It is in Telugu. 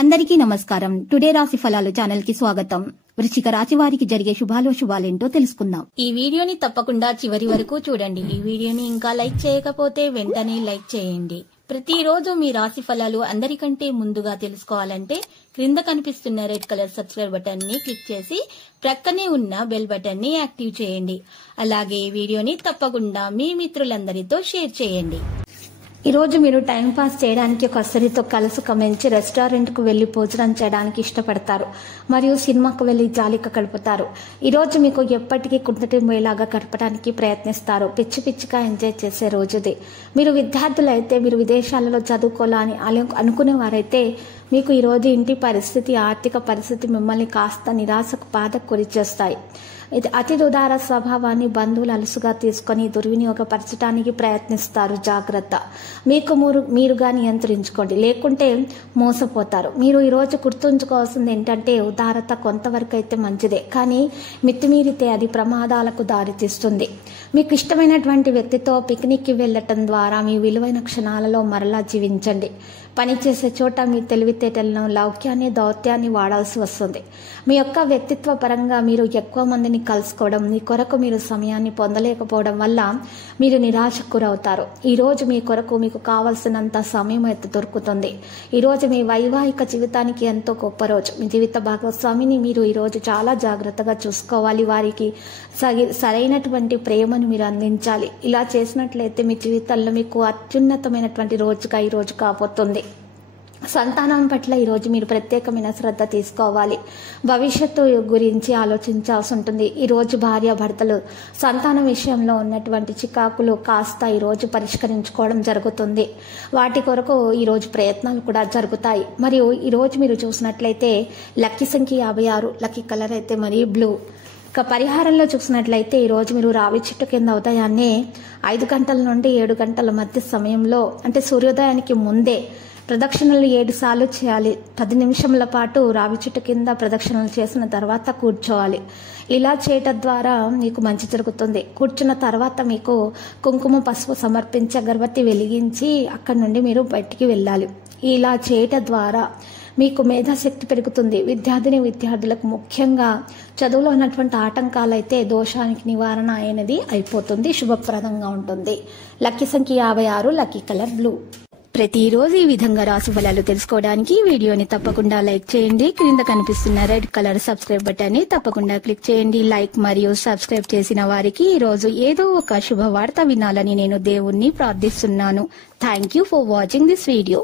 అందరికీ నమస్కారం. టుడే రాశి ఫలాలు ఛానల్ కి స్వాగతం. వృశ్చిక రాశి వారికి జరిగే శుభాలేంటో తెలుసుకుందాం. ఈ వీడియోని తప్పకుండా చివరి వరకు చూడండి. ఈ వీడియోని ఇంకా లైక్ చేయకపోతే వెంటనే లైక్ చేయండి. ప్రతిరోజు మీ రాశి ఫలాలు అందరికంటే ముందుగా తెలుసుకోవాలంటే క్రింద కనిపిస్తున్న రెడ్ కలర్ సబ్స్క్రైబ్ బటన్ ని క్లిక్ చేసి ప్రక్కనే ఉన్న బెల్ బటన్ ని యాక్టివ్ చేయండి. అలాగే ఈ వీడియోని తప్పకుండా మీ మిత్రులందరితో షేర్ చేయండి. ఈ రోజు మీరు టైం పాస్ చేయడానికి ఒకరితో కలిసి ఒక మంచి రెస్టారెంట్ కు వెళ్లి భోజనం చేయడానికి ఇష్టపడతారు మరియు సినిమాకు వెళ్లి జాలిక గడుపుతారు. ఈ రోజు మీకు ఎప్పటికీ కుంటటింబోయేలాగా గడపడానికి ప్రయత్నిస్తారు. పిచ్చి పిచ్చిగా ఎంజాయ్ చేసే రోజుది. మీరు విద్యార్థులైతే మీరు విదేశాలలో చదువుకోవాలని అనుకునే వారైతే మీకు ఈ రోజు ఇంటి పరిస్థితి, ఆర్థిక పరిస్థితి మిమ్మల్ని కాస్త నిరాశకు బాధకు గురి చేస్తాయి. అతి ఉదార స్వభావాన్ని బంధువులు అలుసుగా తీసుకుని దుర్వినియోగపరచడానికి ప్రయత్నిస్తారు. జాగ్రత్త. మీరుగా నియంత్రించుకోండి, లేకుంటే మోసపోతారు. మీరు ఈరోజు గుర్తుంచుకోవాల్సింది ఏంటంటే ఉదారత కొంతవరకు అయితే మంచిదే, కానీ మితిమీరితే అది ప్రమాదాలకు దారితీస్తుంది. మీకు ఇష్టమైనటువంటి వ్యక్తితో పిక్నిక్కి వెళ్లటం ద్వారా మీ విలువైన క్షణాలలో మరలా జీవించండి. పనిచేసే చోట మీ తెలివితేటలను, లౌక్యాన్ని, దౌత్యాన్ని వాడాల్సి వస్తుంది. మీ యొక్క వ్యక్తిత్వ పరంగా మీరు ఎక్కువ మందిని కలుసుకోవడం, మీ కొరకు మీరు సమయాన్ని పొందలేకపోవడం వల్ల మీరు నిరాశకు గురవుతారు. ఈరోజు మీ కొరకు మీకు కావలసినంత సమయం అయితే దొరుకుతుంది. ఈరోజు మీ వైవాహిక జీవితానికి ఎంతో గొప్ప రోజు. మీ జీవిత భాగస్వామిని మీరు ఈరోజు చాలా జాగ్రత్తగా చూసుకోవాలి. వారికి సరైనటువంటి ప్రేమను మీరు అందించాలి. ఇలా చేసినట్లయితే మీ జీవితంలో మీకు అత్యున్నతమైనటువంటి రోజుగా ఈ రోజు కాబోతుంది. సంతానం పట్ల ఈరోజు మీరు ప్రత్యేకమైన శ్రద్ధ తీసుకోవాలి. భవిష్యత్తు గురించి ఆలోచించాల్సి ఉంటుంది. ఈరోజు భార్య భర్తలు సంతానం విషయంలో ఉన్నటువంటి చికాకులు కాస్త ఈరోజు పరిష్కరించుకోవడం జరుగుతుంది. వాటి కొరకు ఈరోజు ప్రయత్నాలు కూడా జరుగుతాయి. మరియు ఈరోజు మీరు చూసినట్లయితే లక్కీ సంఖ్య 56, లక్కీ కలర్ అయితే మరి బ్లూ. ఇక పరిహారంలో చూసినట్లయితే ఈరోజు మీరు రావి చెట్టు కింద ఉదయాన్నే 5 గంటల నుండి 7 గంటల మధ్య సమయంలో, అంటే సూర్యోదయానికి ముందే ప్రదక్షిణలు 7 సార్లు చేయాలి. 10 నిమిషముల పాటు రావి చెట్టు కింద ప్రదక్షిణలు చేసిన తర్వాత కూర్చోవాలి. ఇలా చేయటం ద్వారా మీకు మంచి జరుగుతుంది. కూర్చున్న తర్వాత మీకు కుంకుమ, పసుపు సమర్పించి అగరబత్తి వెలిగించి అక్కడి నుండి మీరు బయటికి వెళ్ళాలి. ఇలా చేయటం ద్వారా మీకు మేధాశక్తి పెరుగుతుంది. విద్యార్థులకు ముఖ్యంగా చదువులో ఉన్నటువంటి ఆటంకాలైతే దోషానికి నివారణ అయినది అయిపోతుంది. శుభప్రదంగా ఉంటుంది. లక్కీ సంఖ్య 56, లక్కీ కలర్ బ్లూ. ప్రతిరోజు ఈ విధంగా రాశి ఫలాలు తెలుసుకోవడానికి వీడియోని తప్పకుండా లైక్ చేయండి. క్రింద కనిపిస్తున్న రెడ్ కలర్ సబ్స్క్రైబ్ బటన్ ని తప్పకుండా క్లిక్ చేయండి. లైక్ మరియు సబ్స్క్రైబ్ చేసిన వారికి ఈ రోజు ఏదో ఒక శుభవార్త వినాలని నేను దేవుణ్ణి ప్రార్థిస్తున్నాను. Thank you for watching this video.